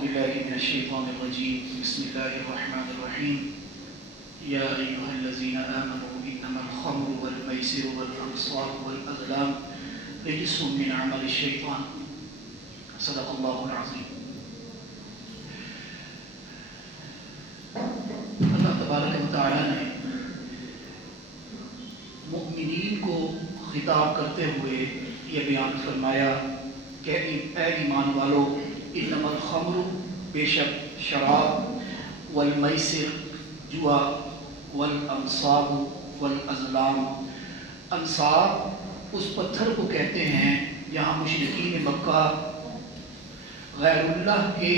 بالله من الشيطان الرجيم بسم الله الرحمن الرحيم يا أيها الذين آمنوا إنما الخمر والميسر والأنصاب والأزلام رجس من عمل الشيطان صدق الله العظيم۔ اللہ تبارک و تعالی نے مؤمنین کو خطاب کرتے ہوئے یہ بیان فرمایا کہ اے ایمان والو، انما الخمر بے شک شراب، والمیسر جوا، والانصاب والازلام، انصاب اس پتھر کو کہتے ہیں جہاں مشرکین مکہ غیر اللہ کے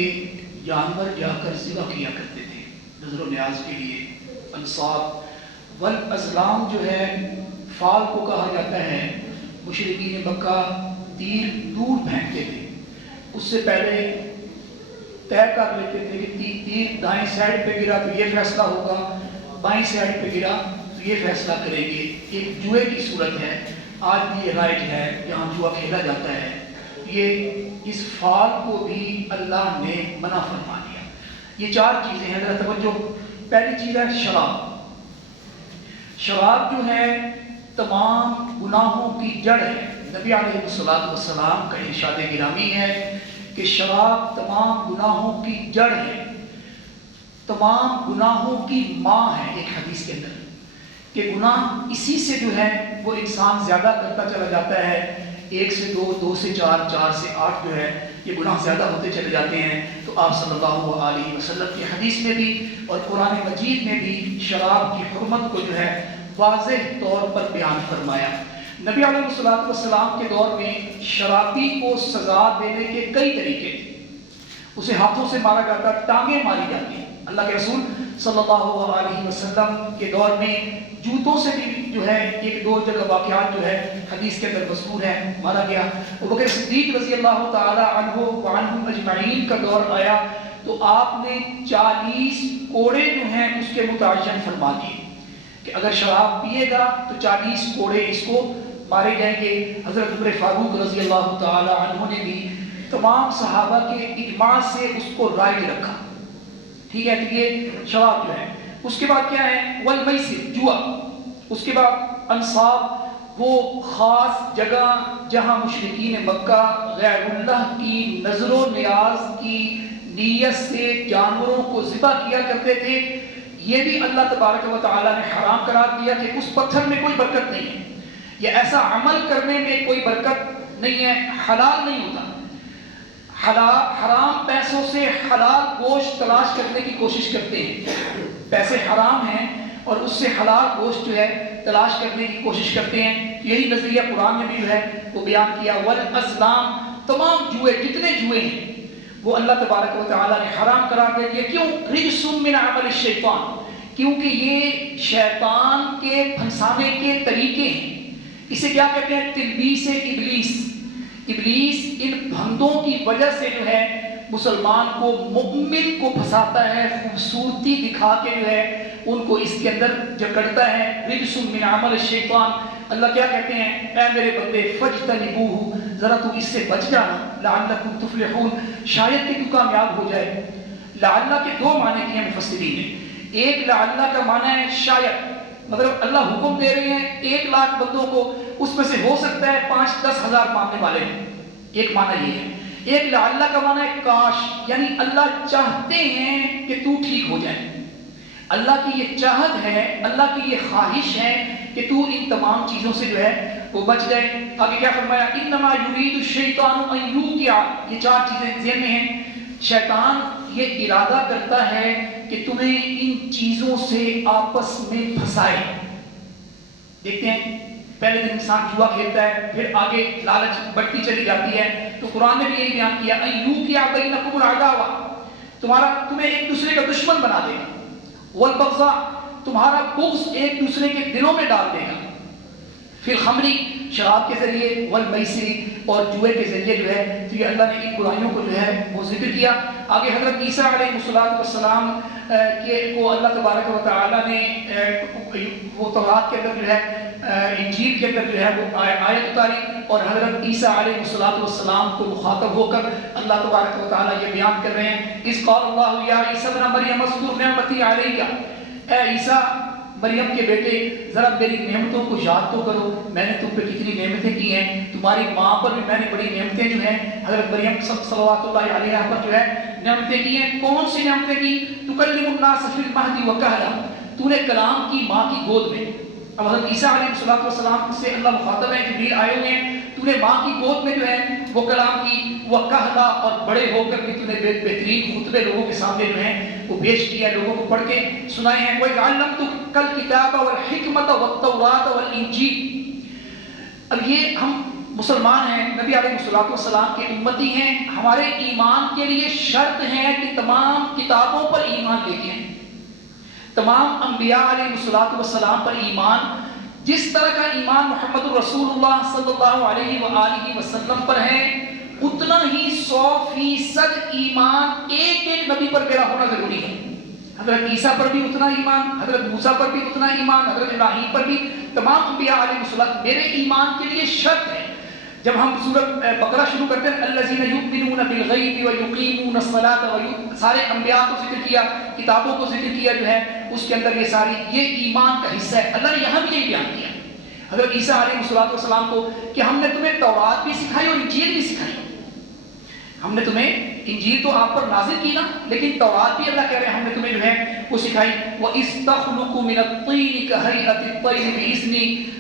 جانور جا کر ذبح کیا کرتے تھے نظر و نیاز کے لیے، انصاب۔ والازلام جو ہے فال کو کہا جاتا ہے، مشرکین مکہ تیر دور پھینکتے تھے، اس سے پہلے طے کر لیتے تھے کہ تیر دائیں سائڈ پہ گرا تو یہ فیصلہ ہوگا، بائیں سائڈ پہ گرا تو یہ فیصلہ کریں گے۔ ایک جوئے کی صورت ہے، آج بھی یہ رائج ہے جہاں جوا کھیلا جاتا ہے۔ یہ اس فال کو بھی اللہ نے منع فرما دیا۔ یہ چار چیزیں ہیں، ذرا توجہ۔ پہلی چیز ہے شراب۔ شراب جو ہے تمام گناہوں کی جڑ ہے۔ نبی علیہ السلام کا ارشاد گرامی ہے کہ شراب تمام گناہوں کی جڑ ہے، تمام گناہوں کی ماں ہے۔ ایک حدیث کے اندر کہ گناہ اسی سے جو ہے وہ انسان زیادہ کرتا چلا جاتا ہے، 1 سے 2، 2 سے 4، 4 سے 8 جو ہے یہ گناہ زیادہ ہوتے چلے جاتے ہیں۔ تو آپ صلی اللہ علیہ وسلم کی حدیث میں بھی اور قرآن مجید میں بھی شراب کی حرمت کو جو ہے واضح طور پر بیان فرمایا۔ نبی علیہ السلام کے دور میں شرابی کو سزا دینے کے کئی طریقے تھے۔ اسے ہاتھوں سے مارا جاتا، ٹانگیں ماری جاتی۔ اللہ کے رسول صلی اللہ علیہ وسلم کے دور میں جوتوں سے بھی جو ہے 1-2 جگہ واقعات جو ہے حدیث کے اندر مذکور ہے، مارا گیا۔ ابوبکر صدیق رضی اللہ تعالی عنہ وعنہم اجمعین کا دور آیا تو آپ نے 40 کوڑے جو ہیں اس کے متعین فرما دیے کہ اگر شراب پیے گا تو 40 کوڑے اس کو مارے جائیں گے۔ حضرت عمر فاروق رضی اللہ تعالی عنہ نے بھی تمام صحابہ کے اجماع سے اس کو رائج رکھا۔ ٹھیک ہے، تو یہ شراب جو ہے۔ اس کے بعد کیا ہے؟ والمیسر جوا۔ اس کے بعد انصاب، وہ خاص جگہ جہاں مشرکین مکہ غیر اللہ کی نظر و نیاز کی نیت سے جانوروں کو ذبح کیا کرتے تھے، یہ بھی اللہ تبارک و تعالی نے حرام قرار دیا کہ اس پتھر میں کوئی برکت نہیں ہے، یہ ایسا عمل کرنے میں کوئی برکت نہیں ہے، حلال نہیں ہوتا۔ حرام پیسوں سے حلال گوشت تلاش کرنے کی کوشش کرتے ہیں، پیسے حرام ہیں اور اس سے حلال گوشت جو ہے تلاش کرنے کی کوشش کرتے ہیں۔ یہی نظریہ قرآن میں بھی جو ہے وہ بیان کیا۔ والازلام، تمام جوئے، جتنے جوئے ہیں وہ اللہ تبارک و تعالی نے حرام قرار دے دیا۔ کیوں؟ رجس من عمل الشیطان، کیونکہ یہ شیطان کے پھنسانے کے طریقے ہیں۔ اسے کیا کہتے ہیں؟ تلبیس ابلیس۔ ابلیس ان بھندوں کی وجہ سے جو ہے مسلمان کو، مؤمن کو پھنساتا ہے، خوبصورتی دکھا کے جو ہے ان کو اس کے اندر جکڑتا ہے۔ رجس من عمل الشیطان۔ اللہ کیا کہتے ہیں؟ اے میرے بندے فاجتنبوہ، ذرا تو اس سے بچ جانا، لعلکم تفلحون، شاید کہ تو کامیاب ہو جائے۔ لعلہ کے 2 معنی کیے ہیں مفسرین نے۔ ایک لعلہ کا معنی ہے شاید، مطلب اللہ حکم دے رہے ہیں 1 لاکھ بندوں کو، اس میں سے ہو سکتا ہے 5-10 ہزار ماننے والے ہیں، ایک معنی یہ ہے۔ ایک لعلہ کا معنی ہے کاش، یعنی اللہ چاہتے ہیں کہ تو ٹھیک ہو جائے، اللہ کی یہ چاہت ہے، اللہ کی یہ خواہش ہے کہ تو ان تمام چیزوں سے جو ہے وہ بچ جائے۔ آگے کیا فرمایا؟ انما یرید الشیطان ان یوقع، یہ 4 چیزیں ذہن میں ہیں۔ شیطان یہ ارادہ کرتا ہے کہ تمہیں ان چیزوں سے آپس میں پھنسائے۔ دیکھتے ہیں پہلے دن انسان جوا کھیلتا ہے، پھر آگے لالچ بڑھتی چلی جاتی ہے، تو قرآن نے بھی یہی بیان کیا ان یوقع بینکم العداوہ، تمہیں ایک دوسرے کا دشمن بنا دے گا، والبغضاء، تمہارا بغض ایک دوسرے کے دلوں میں ڈال دے گا، پھر خمری، شراب کے ذریعے، والمیسری، اور جوئے کے ذریعے جو ہے۔ تو یہ اللہ نے ان برائیوں کو جو ہے وہ ذکر کیا۔ آگے حضرت عیسیٰ علیہ السلام کو اللہ تبارک و تعالی نے وہ تورات کے اندر جو ہے انجیل کے اندر جو ہے وہ آیت اتاری اور حضرت عیسیٰ علیہ السلام کو مخاطب ہو کر اللہ تبارک و تعالیٰ یہ بیان کر رہے ہیں، اذ قال اللہ یا عیسیٰ ابن مریم اذکر نعمتی علیک، اے عیسیٰ مریم کے بیٹے ذرا میری نعمتوں کو یاد تو کرو، میں نے تم پہ کتنی نعمتیں کی ہیں، تمہاری ماں پر بھی میں نے بڑی نعمتیں جو ہیں حضرت مریم صلوات اللہ علیہا پر جو ہے نعمتیں کی ہیں۔ کون سی نعمتیں کی؟ تکلم الناس فی المہد وکہلا، تو نے کلام کی ماں کی گود میں۔ اب حضرت عیسیٰ علیہ السلام سے اللہ مخاطب ہے، جبریل آئے ہوئے ہیں، تو نے ماں کی گود میں جو ہے وہ کلام کی، وکہلا اور بڑے ہو کر بھی تو نے بہترین خطبے لوگوں کے سامنے جو ہیں وہ پیش کیا، لوگوں کو پڑھ کے سنائے ہیں۔ وَعَلَّمْتُكَ الْكِتَابَ وَالْحِكْمَةَ وَالتَّوْرَاةَ وَالْإِنْجِيلَ۔ اب یہ ہم مسلمان ہیں، نبی علیہ السلام کے امتی ہیں، ہمارے ایمان کے لیے شرط ہے کہ تمام کتابوں پر ایمان لے کے ہیں، تمام انبیاء علیہ السلام پر ایمان، جس طرح کا ایمان محمد الرسول اللہ صلی اللہ علیہ وآلہ وسلم پر ہے، اتنا ہی 100% ایمان ایک ایک نبی پر میرا ہونا ضروری ہے۔ حضرت عیسیٰ پر بھی اتنا ایمان، حضرت موسیٰ پر بھی اتنا ایمان، حضرت ابراہیم پر بھی، تمام انبیاء علیہ السلام میرے ایمان کے لیے شرط ہے۔ جب ہم سورۃ بقرہ شروع کرتے ہیں الذین یؤمنون بالغیب ویقیمون الصلاۃ، سارے انبیاء کو ذکر کیا، کتابوں کو ذکر کیا جو ہے اس کے اندر یہ ساری یہ ایمان کا حصہ ہے۔ اللہ نے یہاں بھی یہی بیان کیا حضرت عیسیٰ علیہ السلام کو کہ ہم نے تمہیں تورات بھی سکھائی اور انجیل بھی سکھائی۔ ہم نے تمہیں انجیل تو آپ پر نازل کی نا، لیکن تورات بھی اللہ کہہ رہے ہیں ہم نے تمہیں جو ہے وہ سکھائی۔ وَإِذْ تَخْلُقُ مِنَ الطِّينِ كَهَيْئَةِ الطَّيْرِ بِإِذْنِي،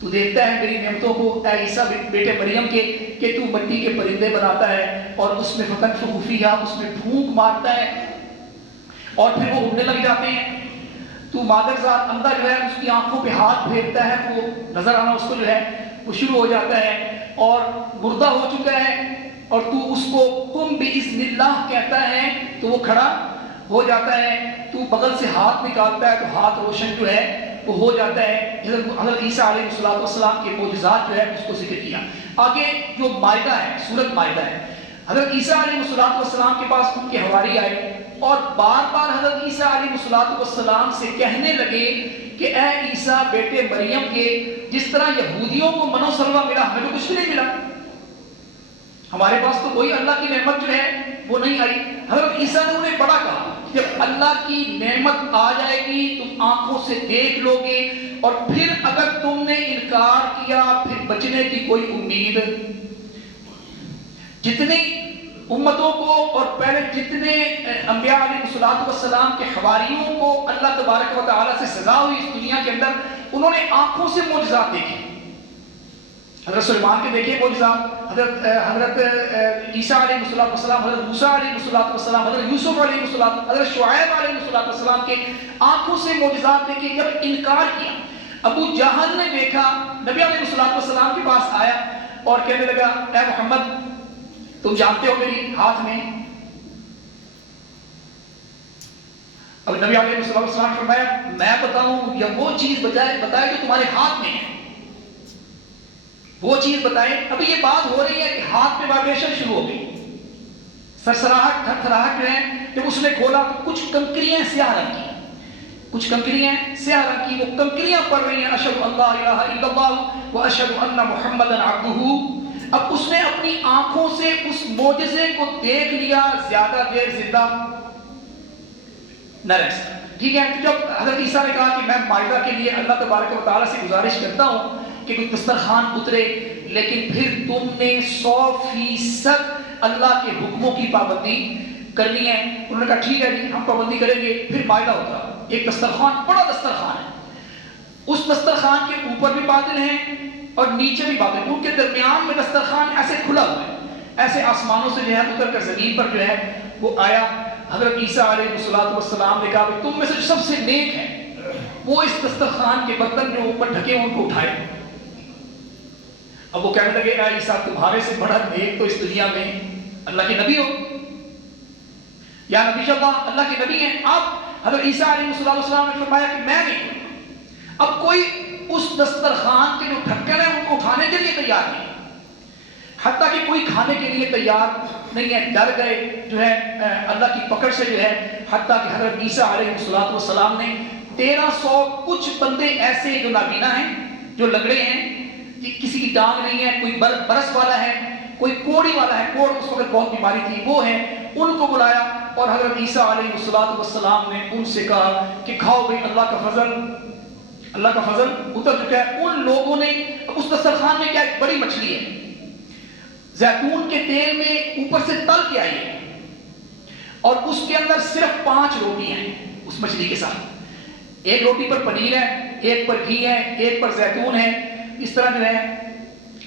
تو دیکھتا ہے میری نعمتوں کو اے عیسیٰ بیٹے مریم کے کہ تو مٹی کے پرندے بناتا ہے اور اس میں فَتَنفُخُ فِيهَا، اس میں پھونک مارتا ہے اور پھر وہ اڑنے لگ جاتے ہیں۔ تو مادر ذات اندھا جو ہے اس کی آنکھوں پہ ہاتھ پھیرتا ہے، وہ نظر آنا اس کو جو ہے وہ شروع ہو جاتا ہے، اور مردہ ہو چکا ہے اور تو اس کو قم بِإِذْنِ اللَّهِ کہتا ہے تو وہ کھڑا ہو جاتا ہے، تو بغل سے ہاتھ نکالتا ہے تو ہاتھ روشن جو ہے وہ ہو جاتا ہے۔ حضرت عیسیٰ علیہ السلام کے معجزات جو ہے اس کو ذکر کیا۔ آگے جو مائدہ ہے، سورۃ مائدہ ہے، حضرت عیسیٰ علیہ السلام کے پاس ان کے حواری آئے اور بار بار حضرت عیسیٰ علیہ السلام سے کہنے لگے کہ اے عیسیٰ بیٹے مریم کے، جس طرح یہودیوں کو من و سلوہ ملا، ہمیں تو کچھ بھی نہیں ملا، ہمارے پاس تو کوئی اللہ کی نعمت جو ہے وہ نہیں آئی۔ حضرت عیسیٰ نے انہیں بڑا کہا جب اللہ کی نعمت آ جائے گی تم آنکھوں سے دیکھ لو گے، اور پھر اگر تم نے انکار کیا پھر بچنے کی کوئی امید۔ جتنی امتوں کو اور پہلے جتنے انبیاء علیہ السلام کے حواریوں کو اللہ تبارک و تعالیٰ سے سزا ہوئی اس دنیا کے اندر، انہوں نے آنکھوں سے معجزات دیکھے۔ حضرت سلیمان کے دیکھے معجزات، حضرت عیسیٰ علیہ السلام، حضرت موسیٰ علیہ السلام، حضرت یوسف علیہ السلام، حضرت شعیب علیہ السلام کے آنکھوں سے معجزات دیکھے۔ جب انکار کیا، ابو جہل نے دیکھا، نبی علیہ السلام کے پاس آیا اور کہنے لگا اے محمد تم جانتے ہو میری ہاتھ میں، اب نبی علیہ السلام نے فرمایا میں بتاؤں یا وہ چیز بتائے جو تمہارے ہاتھ میں ہے، وہ چیز بتائے۔ ابھی یہ بات ہو رہی ہے کہ ہاتھ میں وائبریشن شروع ہو گئی، سرسراہٹ تھرتھراہٹ جو ہے، جب اس نے کھولا تو کچھ کنکریاں سیاہ رنگ کی، کچھ کنکریاں سیاہ رنگ کی، وہ کنکریاں پڑ رہی ہیں اشہد ان لا الہ الا اللہ واشہد ان محمدا عبدہ۔ اب اس نے اپنی آنکھوں سے اس معجزے کو دیکھ لیا، زیادہ دیر زندہ نہ رہ سکتا۔ ٹھیک ہے، تو جب حضرت عیسیٰ نے کہا کہ میں مائدہ کے لیے اللہ تبارک و تعالیٰ سے گزارش کرتا ہوں کہ کوئی دسترخوان اترے، لیکن پھر تم نے 100% اللہ کے حکموں کی پابندی کرنی ہے۔ انہوں نے کہا ٹھیک ہے جی ہم پابندی کریں گے۔ پھر مائدہ اترا، ایک دسترخوان، بڑا دسترخوان ہے، اس دسترخوان کے اوپر بھی بادل ہیں اور نیچے بھی بادل، ان کے درمیان میں دسترخوان ایسے کھلا ہوا ہے، ایسے آسمانوں سے جو ہے اتر کر زمین پر جو ہے وہ آیا۔ حضرت عیسیٰ علیہ السلام نے کہا کہ تم میں سے سب سے نیک ہے وہ اس دسترخوان کے برتن جو اوپر ڈھکے ان کو اٹھائے۔ اب وہ کہنے لگے اے عیسیٰ تمہارے سے بڑا نیک تو اس دنیا میں اللہ کے نبی ہو، یا نبی اللہ کے نبی ہیں آپ۔ حضرت عیسیٰ علیہ السلام نے فرمایا کہ میں نہیں۔ اب کوئی اس دسترخوان کے جو ڈھکن ہے ان کو اٹھانے کے لیے تیار نہیں، حتیٰ کہ کوئی کھانے کے لیے تیار نہیں ہے، ڈر گئے جو ہے اللہ کی پکڑ سے جو ہے، حتیٰ کہ حضرت عیسیٰ علیہ السلام نے 1300 کچھ بندے ایسے جو نابینا ہیں، جو لنگڑے ہیں، کسی کی ٹانگ نہیں ہے، کوئی برس والا ہے، کوئی کوڑی والا ہے، کوڑ اس وقت بہت بیماری تھی، وہ ہے، ان کو بلایا اور حضرت عیسیٰ علیہ السلام نے ان سے کہا کہ کھاؤ بھئی، اللہ کا فضل اتر چکا ہے۔ ان لوگوں نے اس دسترخوان میں کیا، ایک بڑی مچھلی ہے، زیتون کے تیل میں اوپر سے تل کے آئی ہے، اور اس کے اندر صرف 5 روٹیاں ہیں اس مچھلی کے ساتھ، ایک روٹی پر پنیر ہے، ایک پر گھی ہے، ایک پر زیتون ہے، اس طرح جو ہے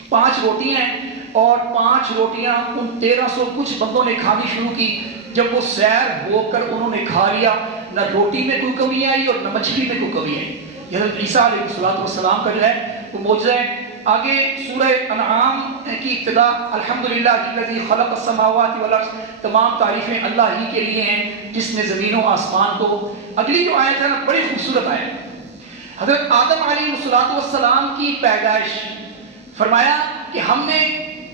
5 روٹیاں ہیں، اور 5 روٹیاں ان 1300 کچھ بندوں نے کھانی شروع کی۔ جب وہ سیر ہو کر انہوں نے کھا لیا، نہ روٹی میں کوئی کمی آئی اور نہ مچھلی میں کوئی کمی آئی۔ یہ حضرت عیسیٰ علیہ السلام کا جو ہے وہ معجزہ ہے۔ آگے سورہ انعام کی ابتدا الحمدللہ الذی خلق السماوات والارض، تمام تعریفیں اللہ ہی کے لیے ہیں جس نے زمین و آسمان کو۔ اگلی جو آیت ہے نا، بڑی خوبصورت آیت، حضرت آدم علیہ السلام کی پیدائش، فرمایا کہ ہم نے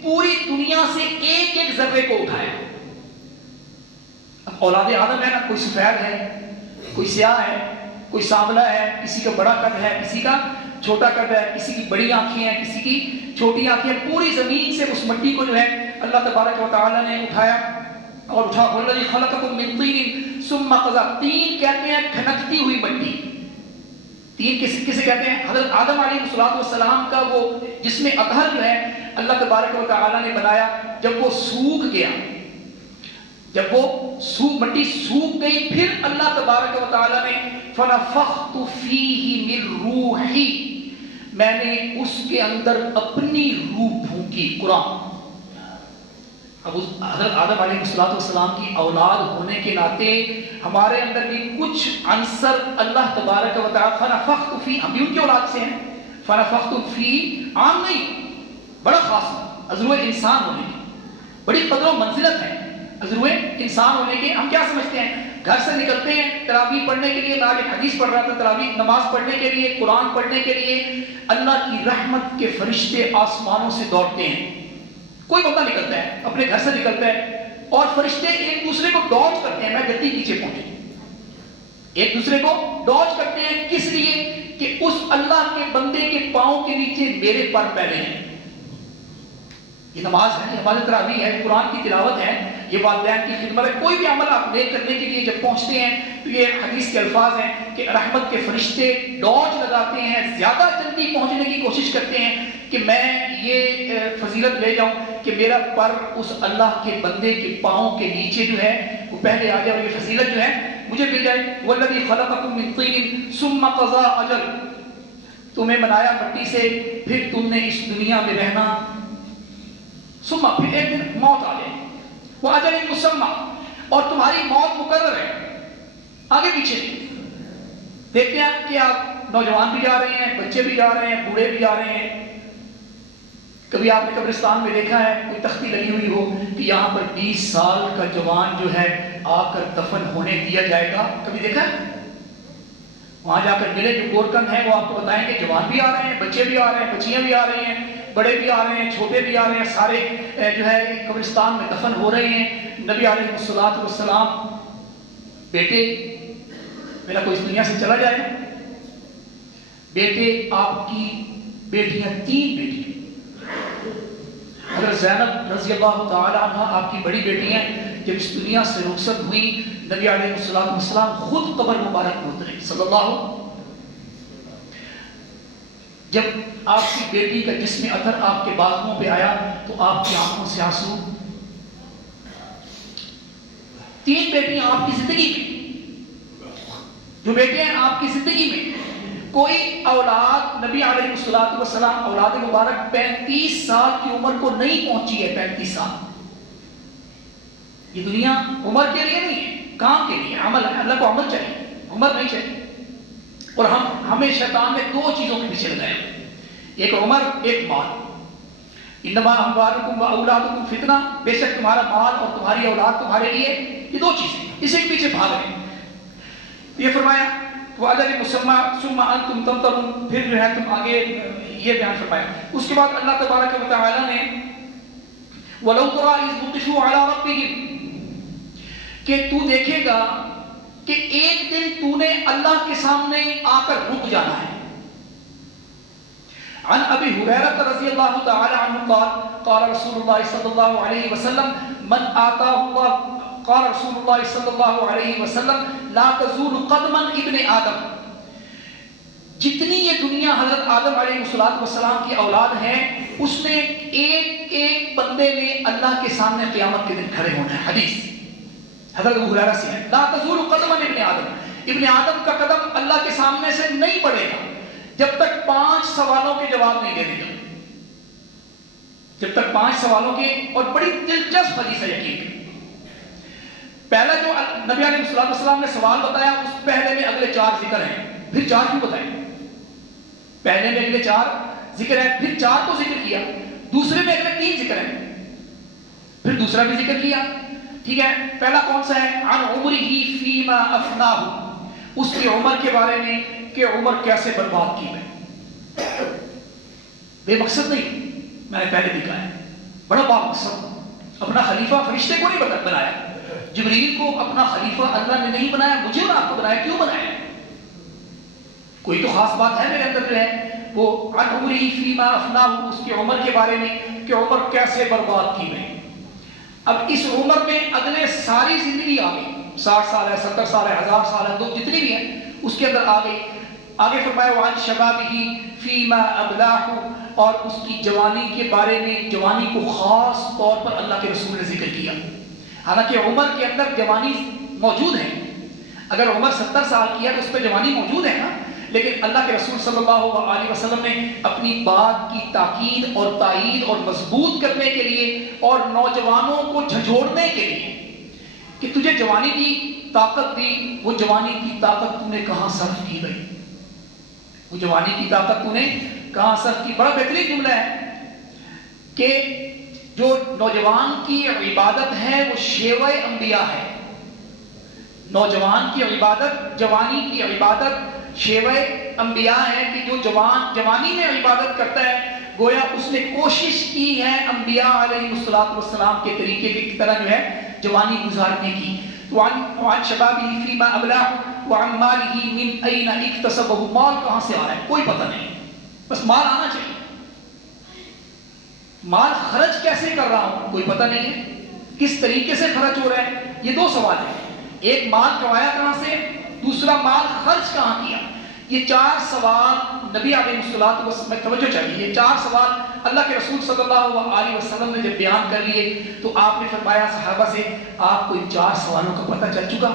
پوری دنیا سے ایک ایک ذرے کو اٹھایا۔ اب اولاد آدم ہے نا، کوئی سفید ہے، کوئی سیاہ ہے، کوئی سانولا ہے، کسی کا بڑا قد ہے، کسی کا چھوٹا قد ہے، کسی کی بڑی آنکھیں ہیں، کسی کی چھوٹی آنکھیں ہیں۔ پوری زمین سے اس مٹی کو جو ہے اللہ تبارک و تعالی نے اٹھایا اور اٹھا والذی خلقکم من طین ثم قضا۔ طین کہتے ہیں کھنکتی ہوئی مٹی۔ طین کسے کہتے ہیں؟ حضرت آدم علیہ السلام کا وہ جسم اطہر جو ہے اللہ تبارک و تعالی نے بنایا، جب وہ سوکھ گیا، جب وہ مٹی سوکھ گئی، پھر اللہ تبارک و تعالی نے فنفخت فیہ من روحی، میں نے اس کے اندر اپنی روح پھونکی۔ قرآن اب حضرت آدم علیہ السلام کی اولاد ہونے کے ناطے ہمارے اندر بھی کچھ عنصر اللہ تبارک و تعالی، فنفخت فی، ہم بھی ان کی اولاد سے ہیں، فنفخت فی عام نہیں، بڑا خاص، عذرو انسان ہونے کی بڑی قدر و منزلت ہے۔ عذرو انسان ہونے کے ہم کیا سمجھتے ہیں؟ گھر سے نکلتے ہیں تراویح پڑھنے کے لیے، میں آج حدیث پڑھ رہا تھا، تراویح نماز پڑھنے کے لیے، قرآن پڑھنے کے لیے، اللہ کی رحمت کے فرشتے آسمانوں سے دوڑتے ہیں۔ کوئی بندہ نکلتا ہے، اپنے گھر سے نکلتا ہے، اور فرشتے ایک دوسرے کو ڈاج کرتے ہیں، میں جلدی نیچے پہنچوں، ایک دوسرے کو ڈاج کرتے ہیں، کس لیے؟ کہ اس اللہ کے بندے کے پاؤں کے نیچے میرے پر پہلے ہیں۔ یہ نماز ہے، یہ نماز تراویح ہے، قرآن کی تلاوت ہے، یہ والدین کی خدمت ہے۔ کوئی بھی عمل آپ نیک کرنے کے لیے جب پہنچتے ہیں تو یہ حدیث کے الفاظ ہیں کہ رحمت کے فرشتے ڈوج لگاتے ہیں، زیادہ جلدی پہنچنے کی کوشش کرتے ہیں کہ میں یہ فضیلت لے جاؤں کہ میرا پر اس اللہ کے بندے کے پاؤں کے نیچے جو ہے وہ پہلے آ جائے، اور یہ فضیلت جو ہے مجھے مل جائے۔ والذی خلقکم من طین ثم قضى اجل، تمہیں بنایا مٹی سے، پھر تم نے اس دنیا میں رہنا، ثم پھر ایک دن موت آ جائے، وہ اجل مسمى، اور تمہاری موت مقرر ہے، آگے پیچھے نہیں۔ دیکھتے ہیں کہ آپ نوجوان بھی جا رہے ہیں، بچے بھی جا رہے ہیں، بوڑھے بھی جا رہے ہیں۔ کبھی آپ نے قبرستان میں دیکھا ہے کوئی تختی لگی ہوئی ہو کہ یہاں پر 20 سال کا جوان جو ہے آ کر دفن ہونے دیا جائے گا؟ کبھی دیکھا ہے؟ وہاں جا کر ملے جو گورکن ہیں وہ آپ کو بتائیں کہ جوان بھی آ رہے ہیں، بچے بھی آ رہے ہیں، بچیاں بھی آ رہی ہیں، بڑے بھی آ رہے ہیں، چھوٹے بھی آ رہے ہیں، سارے جو ہے قبرستان میں دفن ہو رہے ہیں۔ نبی علیہ السلام، بیٹے میرا کوئی اس دنیا سے چلا جائے، بیٹے آپ کی بیٹیاں 3 بیٹیاں، حضرت زینب رضی اللہ تعالی عنہ آپ کی بڑی بیٹی ہیں، جب اس دنیا سے رخصت ہوئی نبی علیہ السلام خود قبر مبارک میں اترے صلی اللہ۔ جب آپ کی بیٹی کا جسم اثر آپ کے بازوؤں پہ آیا تو آپ کی آنکھوں سے آنسو۔ 3 بیٹیاں آپ کی زندگی میں، جو بیٹے ہیں آپ کی زندگی میں، کوئی اولاد نبی علیہ السلام اولاد مبارک 35 سال کی عمر کو نہیں پہنچی ہے۔ 35 سال، یہ دنیا عمر کے لیے نہیں ہے، کام کے لیے، عمل ہے۔ اللہ کو عمل چاہیے، عمر نہیں چاہیے۔ اور ہمیں شیطان نے 2 چیزوں کے پیچھے لگایا، ایک عمر، ایک مال۔ انما اموالکم و اولادکم فتنہ، بے شک تمہارا مال اور تمہاری اولاد تمہارے لیے، یہ 2 چیزیں، اسی کے پیچھے بھاگ رہے ہیں۔ یہ فرمایا وَأَجَلٍ مُّسَمًّى ثُمَّ أَنتُمْ تَمْتَرُونَ، پھر جو ہے تم آگے یہ بیان فرمایا۔ اس کے بعد اللہ تبارک و تعالی نے وَلَوْ تَرَىٰ إِذْ وُقِفُوا عَلَىٰ رَبِّهِمْ، کہ تو دیکھے گا کہ ایک دن تو نے اللہ کے سامنے آ کر رک جانا ہے. عن ابی ہریرہ رضی اللہ تعالی عنہ قال قال رسول اللہ صلی اللہ علیہ وسلم من آتاہ اللہ قال رسول اللہ صلی اللہ علیہ وسلم لا تزول قدما ابن آدم. جتنی یہ دنیا حضرت آدم علیہ السلام کی اولاد ہے اس نے ایک ایک بندے نے اللہ کے سامنے قیامت کے دن کھڑے ہونا ہے. حدیث حضرت ابو ہریرہ سے ہے. لا تزول قدما ابن آدم. ابن آدم کا قدم اللہ کے سامنے سے نہیں بڑھے گا جب تک 5 سوالوں کے جواب نہیں دے دے گا. جب تک 5 سوالوں کے. اور بڑی دلچسپ حدیث ہے یقین. پہلا جو نبی علیہ السلام نے سوال بتایا اس پہلے میں اگلے 4 ذکر ہیں. پھر 4 کیوں بتائیں؟ پہلے میں اگلے 4 ذکر ہیں، پھر 4 کو ذکر کیا. دوسرے میں اگلے 3 ذکر ہیں، پھر دوسرا بھی ذکر کیا. ٹھیک ہے. پہلا کون سا ہے؟ عن عمرہ فیما افناہ. اس کی عمر کے بارے میں کہ عمر کیسے برباد کی ہے. بے مقصد نہیں، میں نے پہلے بھی کہا ہے، بڑا با مقصد. اپنا خلیفہ فرشتے کو نہیں بنایا، جبریل کو اپنا خلیفہ اللہ نے نہیں بنایا، مجھے اور آپ کو بنایا. کیوں بنایا؟ کوئی تو خاص بات ہے میرے اندر جو ہے وہ. عن عمرہ فیما افناہ. اس کی عمر کے بارے میں کہ عمر کیسے برباد کی گئی. اب اس عمر میں اگلے ساری زندگی آ گئی. 60 سال ہے، 70 سال ہے، 1000 سال ہے، تو جتنی بھی ہے اس کے اندر آ گئی. آگے فرمایا وعن شبابہ فیما ابلاہ. اور اس کی جوانی کے بارے میں، جوانی کو خاص طور پر اللہ کے رسول نے ذکر کیا. حالانکہ عمر کے اندر جوانی موجود ہے. اگر عمر 70 سال کی ہے تو اس پہ جوانی موجود ہے نا. لیکن اللہ کے رسول صلی اللہ علیہ وسلم نے اپنی بات کی تاکید اور تائید اور مضبوط کرنے کے لیے اور نوجوانوں کو جھنجھوڑنے کے لیے کہ تجھے جوانی کی طاقت دی، وہ جوانی کی طاقت تو نے کہاں صرف کی گئی؟ وہ جوانی کی طاقت تو نے کہاں صرف کی؟ بڑا بہترین جملہ ہے کہ جو نوجوان کی عبادت ہے وہ شیوہ انبیاء ہے. نوجوان کی عبادت، جوانی کی عبادت شیوہ انبیاء ہے. کہ جو جوانی میں عبادت کرتا ہے گویا اس نے کوشش کی ہے انبیاء علیہ السلام کے طریقے کی طرح جو ہے جوانی گزارنے کی. وعن شبابہ فیما ابلاہ وعن مالہ من این اکتسبہ. مال کہاں سے آ رہا ہے کوئی پتہ نہیں، بس مال آنا چاہیے. مال خرچ کیسے کر رہا ہوں کوئی پتہ نہیں ہے، کس طریقے سے خرچ ہو رہا ہے. یہ 2 سوال ہیں. ایک مال کمایا کہاں سے، دوسرا مال خرچ کہاں کیا. یہ 4 سوال نبی علیہ السلام میں توجہ چاہیے. یہ 4 سوال اللہ کے رسول صلی اللہ علیہ وسلم نے جب بیان کر لیے تو آپ نے فرمایا صحابہ سے آپ کو ان 4 سوالوں کا پتہ چل چکا؟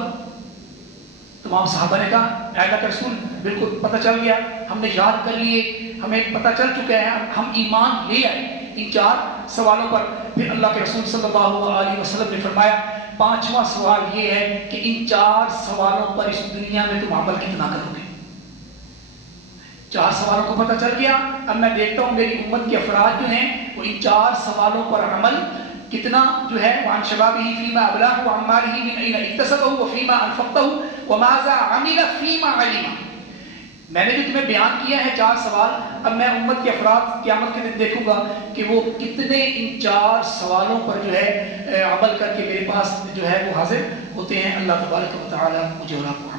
تمام صحابہ نے کہا اے اللہ کے رسول بالکل پتہ چل گیا، ہم نے یاد کر لیے، ہمیں پتہ چل چکا ہے، ہم ایمان لے آئے ان 4 سوالوں پر. پھر اللہ کے رسول صلی اللہ علیہ وسلم نے فرمایا 5واں سوال یہ ہے کہ ان 4 سوالوں پر اس دنیا میں تم عمل کتنا کرو گے. 4 سوالوں کو پتہ چل گیا. اب میں دیکھتا ہوں میری امت کے افراد جو ہیں وہ ان 4 سوالوں پر عمل کتنا جو ہے. وعن شبابہ فیما ابلاہ وعن مالہ من این اکتسبہ وفیما انفقتہ وماذا عمل فیما علم. میں نے بھی تمہیں بیان کیا ہے 4 سوال. اب میں امت کے افراد قیامت کے دن دیکھوں گا کہ وہ کتنے ان 4 سوالوں پر جو ہے عمل کر کے میرے پاس جو ہے وہ حاضر ہوتے ہیں. اللہ تبارک و تعالی مجھے اور آپ کو